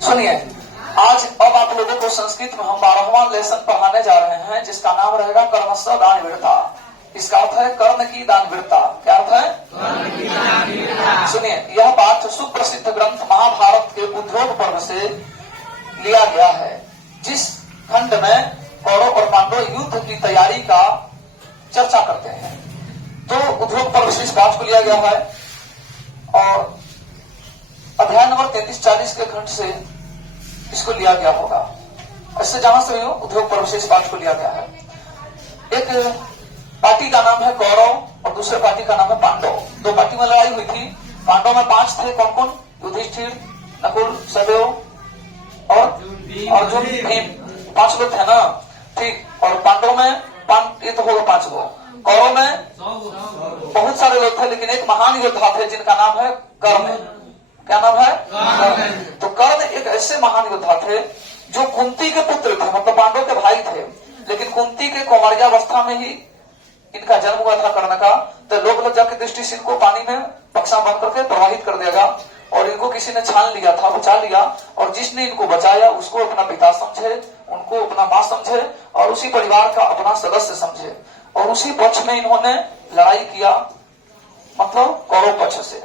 सुनिए, आज अब आप लोगों को संस्कृत में हम 12वां लेसन पढ़ाने जा रहे हैं, जिसका नाम रहेगा कर्मस्थ दान वीरता। इसका अर्थ है कर्ण की दान वीरता। क्या अर्थ है? सुनिए, यह बात सुप्रसिद्ध ग्रंथ महाभारत के उद्योग पर्व से लिया गया है, जिस खंड में कौरव और पांडव युद्ध की तैयारी का चर्चा करते हैं। तो उद्योग पर्व से इस बात को लिया गया है और अध्याय नंबर 33-40 के खंड से इसको लिया गया होगा। ऐसे जहां से हो उद्योग पर्व से इस बात को लिया गया है। एक पार्टी का नाम है कौरव और दूसरे पार्टी का नाम है पांडव। दो पार्टी में लड़ाई हुई थी। पांडव में 5 थे। कौन कौन? युधिष्ठिर, नकुल, सहदेव और अर्जुन, भीम। 5 लोग थे ना, ठीक। और पांडव में ये तो होगा 5 लोग। कौरव में बहुत सारे लोग थे, लेकिन एक महान योद्धा थे जिनका नाम है कर्ण। क्या नाम है? तो कर्ण एक ऐसे महान योद्धा थे जो कुंती के पुत्र थे, मतलब पांडव के भाई थे, लेकिन कुंती के कौमार्यावस्था में ही इनका जन्म हुआ था कर्ण का। तो लोक लज्जा की दृष्टि से इनको पानी में बक्सा बंद करके प्रवाहित कर देगा और इनको किसी ने छान लिया था, बचा लिया, और जिसने इनको बचाया उसको अपना पिता समझे, उनको अपना माँ समझे और उसी परिवार का अपना सदस्य समझे, और उसी पक्ष में इन्होंने लड़ाई किया, मतलब कौरव पक्ष से।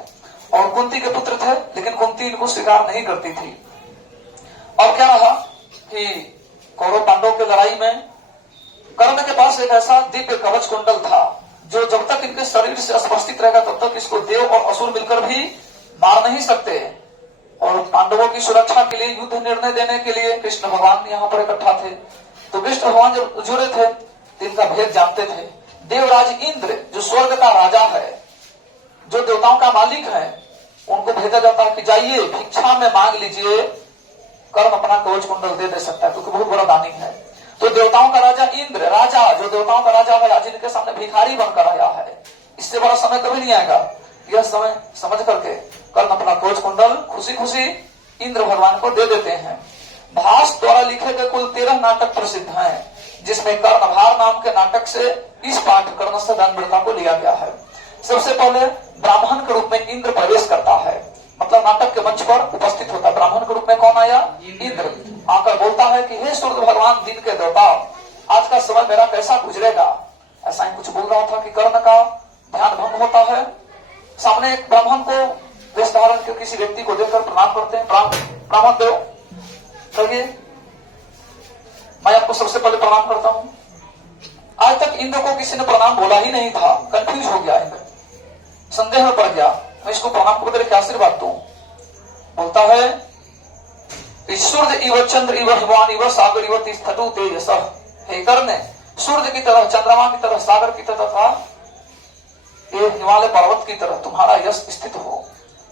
और कुंती के पुत्र थे, लेकिन कुंती इनको स्वीकार नहीं करती थी। और क्या रहा कि कौरव पांडव की लड़ाई में कर्ण के पास एक ऐसा दिव्य कवच कुंडल था जो जब तक इनके शरीर से स्पर्शित रहेगा तब तक इसको देव और असुर मिलकर भी मार नहीं सकते। और पांडवों की सुरक्षा के लिए, युद्ध निर्णय देने के लिए कृष्ण भगवान यहाँ पर इकट्ठा थे। तो कृष्ण भगवान जब जुड़े थे तो इनका भेद जानते थे। देवराज इंद्र जो स्वर्ग का राजा है, जो देवताओं का मालिक है, उनको भेजा जाता है कि जाइए भिक्षा में मांग लीजिए, कर्ण अपना कवच कुंडल दे सकता है, क्योंकि बहुत बड़ा दानी है। तो देवताओं का राजा इंद्र, राजा जो देवताओं का राजा है, आज इनके सामने भिखारी बनकर आया है। इससे बड़ा समय कभी नहीं आएगा। यह समय समझ करके कर्ण अपना कवच कुंडल खुशी खुशी इंद्र भगवान को दे देते हैं। भास द्वारा लिखे गए कुल 13 नाटक प्रसिद्ध हैं, जिसमें कर्णभार नाम के नाटक से इस पाठ कर्मस्थ दान वीरता को लिया गया है। सबसे पहले ब्राह्मण के रूप में इंद्र प्रवेश करता है, मतलब नाटक के मंच पर उपस्थित होता है। ब्राह्मण के रूप में कौन आया? इंद्र। आकर बोलता है कि हे सूर्य भगवान, दिन के देवता, आज का समय मेरा कैसा गुजरेगा। ऐसा ही कुछ बोल रहा था कि कर्ण का ध्यान भंग होता है। सामने एक ब्राह्मण को वेश धारण के किसी व्यक्ति को देखकर प्रणाम करते हैं। ब्राह्मण देव, कहिए मैं आपको सबसे पहले प्रणाम करता हूँ। आज तक इंद्र को किसी ने प्रणाम बोला ही नहीं था। कंफ्यूज हो गया इंद्र, संदेह में पड़ गया, मैं इसको प्रणाम को क्या आशीर्वाद दूं। बोलता है सूर्य इव चंद्र इव हिमान इव सागर इव तिष्ठतु तेजस। हे कर्ण, सूर्य की तरह, चंद्रमा की तरह, सागर की तरह था ये हिमालय पर्वत की तरह तुम्हारा यश स्थित हो,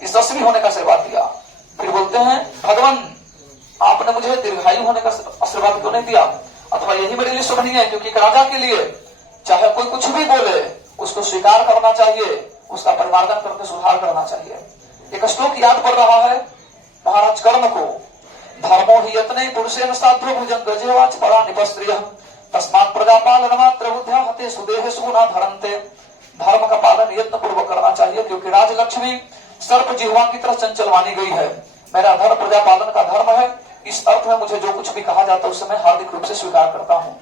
यशस्वी होने का आशीर्वाद दिया। फिर बोलते हैं भगवान, आपने मुझे दीर्घायु होने का आशीर्वाद क्यों नहीं दिया? अथवा यही मेरे लिए शुभ नहीं है, क्योंकि एक राजा के लिए चाहे कोई कुछ भी बोले उसको स्वीकार करना चाहिए, उसका परिमार्जन करके सुधार करना चाहिए। एक श्लोक याद पड़ रहा है महाराज कर्ण को, धर्मो हि यत्ने पुरुषेण साध्यो भुजंग गजेवाच परा निपस्त्रियः तस्मात् प्रजापालन मात्र बुद्ध्या हते सुदेह सुगुणा धरन्ते। धर्म का पालन यत्न पूर्वक करना चाहिए, क्योंकि राजलक्ष्मी सर्प जिह्वा की तरह चंचल मानी गई है। मेरा धर्म प्रजा पालन का धर्म है। इस अर्थ में मुझे जो कुछ भी कहा जाता है उससे मैं हार्दिक रूप से स्वीकार करता हूँ।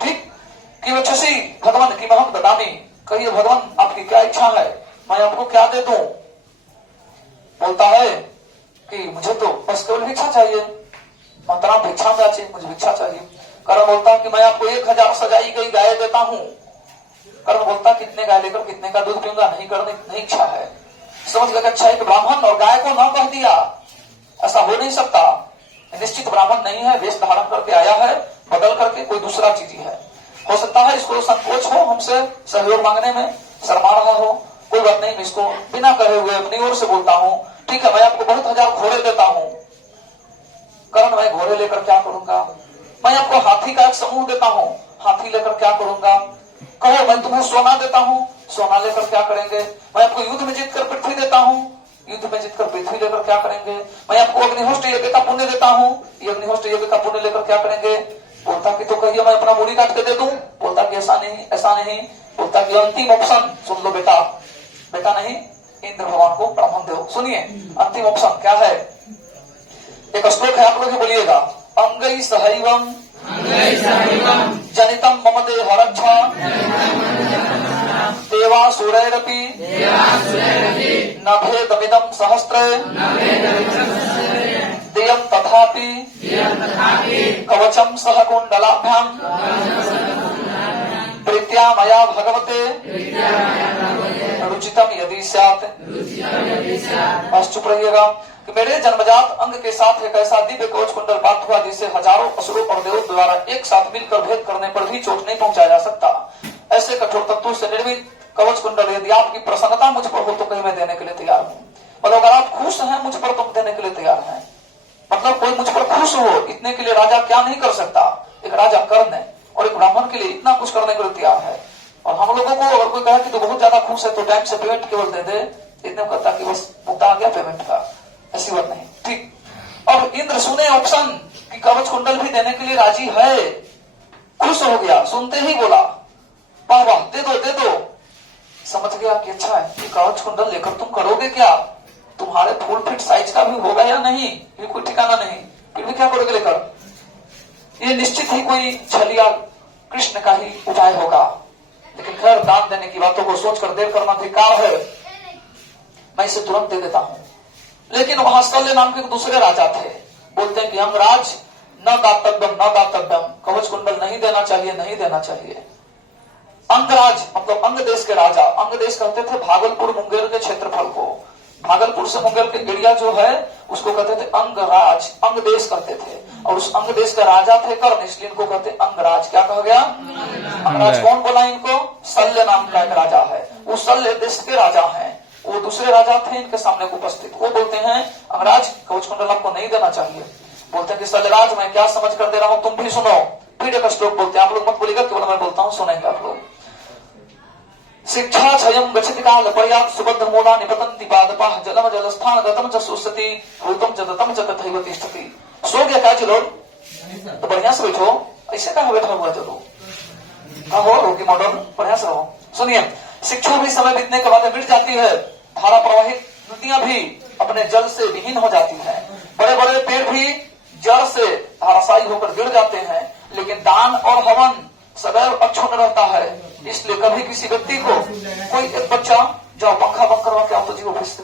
ठीक कि वक्षसी भगवान की महम ददामी। कहिए भगवान, आपकी क्या इच्छा है, मैं आपको क्या दे दूं? बोलता है कि मुझे तो बस केवल भिक्षा चाहिए, मंत्रा भिक्षा में चाहिए, मुझे भिक्षा चाहिए। कर्ण बोलता है कि मैं आपको 1000 सजाई गई गाय देता हूँ। कर्ण बोलता कितने गाय लेकर कितने का दूध पीऊंगा? नहीं करने नहीं इच्छा है। समझ गया अच्छा है कि ब्राह्मण और गाय को न कह दिया, ऐसा हो नहीं सकता। निश्चित ब्राह्मण नहीं है, वेश धारण करके आया है, बदल करके कोई दूसरा चीज है। हो सकता है इसको संकोच हो हमसे सहयोग मांगने में, शर्मा रहा हो, कोई बात नहीं, मैं इसको बिना कहे हुए अपनी ओर से बोलता हूँ, ठीक है मैं आपको बहुत 1000 घोड़े देता हूँ। कर्ण, मैं घोड़े लेकर क्या करूंगा? मैं आपको हाथी का एक समूह देता हूँ, हाथी लेकर क्या करूंगा? कहो मैं तुम्हें सोना देता हूँ, सोना लेकर क्या करेंगे? मैं आपको युद्ध में जीतकर पृथ्वी देता हूँ, युद्ध में जीतकर पृथ्वी लेकर क्या करेंगे? मैं आपको अग्निहोत्र यज्ञ का पुण्य देता हूँ, ये अग्निहोत्र यज्ञ का पुण्य लेकर क्या करेंगे? बोलता कि तो कहिए मैं अपना मूड़ी काट के दे दूं। बोलता कि ऐसा नहीं, ऐसा नहीं। बोलता कि अंतिम ऑप्शन सुन लो बेटा। बेटा नहीं, इंद्र भगवान को ब्राह्मण दो। सुनिए अंतिम ऑप्शन क्या है? एक श्लोक है, आप लोग ही बोलिएगा। अंगई सहैवम जनितम मम देहरक्षा देवासुरैरपि न भेदमिदं सहस्रे देयं तथापि कवचम सह कुंडलाभ्याम प्रीत्या मया भगवते रुचितम यदि स्यात्। बस चुप रहिएगा कि मेरे जन्मजात अंग के साथ एक ऐसा दिव्य कवच कुंडल प्राप्त हुआ जिसे हजारों असुरों और देवों द्वारा एक साथ मिलकर भेद करने पर भी चोट नहीं पहुंचाया जा सकता। ऐसे कठोर तत्वों से निर्मित कवच कुंडल यदि आपकी प्रसन्नता मुझ पर हो तो कहीं मैं देने के लिए तैयार हूँ। मतलब अगर आप खुश हैं मुझ पर, तुम देने के लिए तैयार हैं। मतलब कोई मुझ पर खुश हो, इतने के लिए राजा क्या नहीं कर सकता। एक राजा कर्ण है और एक ब्राह्मण के लिए इतना कुछ करने के लिए तैयार है। और हम लोगों को अगर कोई कहे कि तो बहुत ज्यादा खुश है तो टाइम से पेमेंट केवल दे दे, इतने कहता कि बस मुद्दा आ गया पेमेंट का। ऐसी बात नहीं, ठीक। और इंद्र सुने ऑप्शन कि कवच कुंडल भी देने के लिए राजी है, खुश हो गया, सुनते ही बोला वाह वाह दे दो दे दो। समझ गया कि अच्छा है कि कवच कुंडल लेकर तुम करोगे क्या, तुम्हारे फुल फिट साइज का भी होगा या नहीं, ये कोई ठिकाना नहीं, फिर भी क्या करोगे लेकर। ये निश्चित ही कोई छलिया कृष्ण का ही उपाय होगा। लेकिन खैर दान देने की बातों को सोचकर देर करना धिक्कार है, मैं इसे तुरंत दे देता हूं। लेकिन वहां शल्य नाम के एक दूसरे राजा थे, बोलते हैं कि अंगराज न दातव्यम न दातव्यम, कवच कुंडल नहीं देना चाहिए नहीं देना चाहिए। अंगराज मतलब अंग देश के राजा, अंग देश कहते थे भागलपुर मुंगेर के क्षेत्रफल को। भागलपुर से मुंगेर के एरिया जो है उसको कहते थे अंगराज, अंग देश कहते थे। और उस अंग देश का राजा थे कर्ण, इसलिए इनको कहते अंगराज। क्या कहा गया? अंगराज। कौन बोला इनको? शल्य नाम का एक राजा है, वो शल्य देश के राजा है। वो दूसरे राजा थे इनके सामने उपस्थित, वो बोलते हैं अंगराज कवच कुंडल आपको नहीं देना चाहिए। बोलते हैं कि शल्यराज मैं क्या समझ कर दे रहा हूं, तुम भी सुनो। फिर एक श्लोक बोलते हैं, आप लोग मत बोलिएगा, केवल मैं बोलता हूं, सुनेंगे आप लोग। शिक्षा क्षयं गच्छति काल पर्याप्त सुभद्र मूला निपतन्ति पादपाः जलम जलस्थान गतम च सुसति भूतम च दतम च तथैव तिष्ठति। सो गया क्या जी लोग? तो बढ़िया से बैठो, ऐसे कहा बैठा हुआ चलो हो रोगी मॉडल, बढ़िया से रहो। सुनिए, शिक्षा भी समय बीतने के बाद मिट जाती है, धारा प्रवाहित नदियां भी अपने जल से विहीन हो जाती है, बड़े बड़े पेड़ भी जड़ से धाराशायी होकर गिर जाते हैं, लेकिन दान और हवन सदैव अक्षुण्ण रहता है। इसलिए कभी किसी व्यक्ति को कोई एक बच्चा जाओ पंखा बंद करवा के आओ तो जी ऑफिस से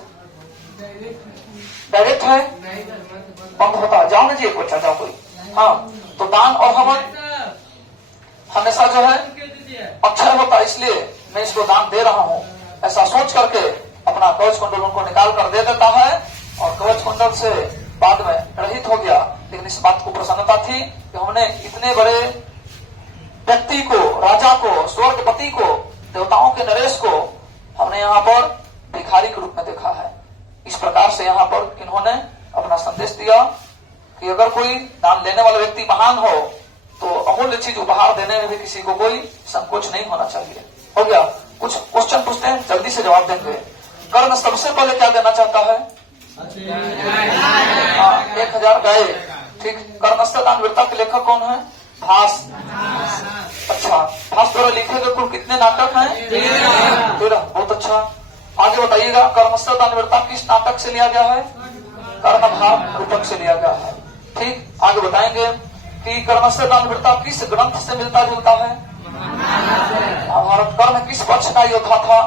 डायरेक्ट है बंद होता है, जाओ ना जी एक बच्चा जाओ कोई। हाँ, तो दान और हवन हमेशा जो है अक्षय होता है, इसलिए मैं इसको दान दे रहा हूँ, ऐसा सोच करके अपना कवच कुंडल उनको निकाल कर दे देता है और कवच कुंडल से बाद में रहित हो गया। लेकिन इस बात को प्रसन्नता थी कि हमने इतने बड़े व्यक्ति को, राजा को, स्वर्गपति को, देवताओं के नरेश को हमने यहाँ पर भिखारी के रूप में देखा है। इस प्रकार से यहाँ पर इन्होंने अपना संदेश दिया कि अगर कोई दान लेने वाला व्यक्ति महान हो तो अमूल्य चीज उपहार देने में भी किसी को कोई संकोच नहीं होना चाहिए। हो गया? कुछ क्वेश्चन पूछते हैं, जल्दी से जवाब देंगे। कर्ण सबसे पहले क्या देना चाहता है? 1000 गाय। ठीक। कर्णस्य दान वीरता के लेखक कौन है? भास। अच्छा, भास द्वारा लिखे गए कुल कितने नाटक हैं? 13। बहुत अच्छा। आगे बताइएगा, कर्णस्य दान वीरता किस नाटक से लिया गया है? कर्णभार रूपक से लिया गया है। ठीक। आगे बताएंगे कि कर्णस्य दान वीरता किस ग्रंथ से मिलता जुलता है? महाभारत। कर्ण किस पक्ष का योद्धा था?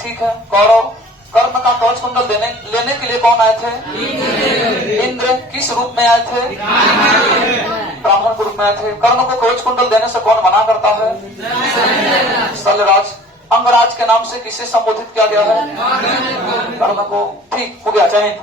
ठीक है, कौरव। कर्ण का कवच कुंडल लेने के लिए कौन आए थे? इंद्र। किस रूप में आए थे? ब्राह्मण के रूप में आए थे। कर्ण को कवच कुंडल देने से कौन मना करता है? शल्यराज। अंगराज के नाम से किसे संबोधित किया गया है? कर्ण को। ठीक हो गया, जय हिंद।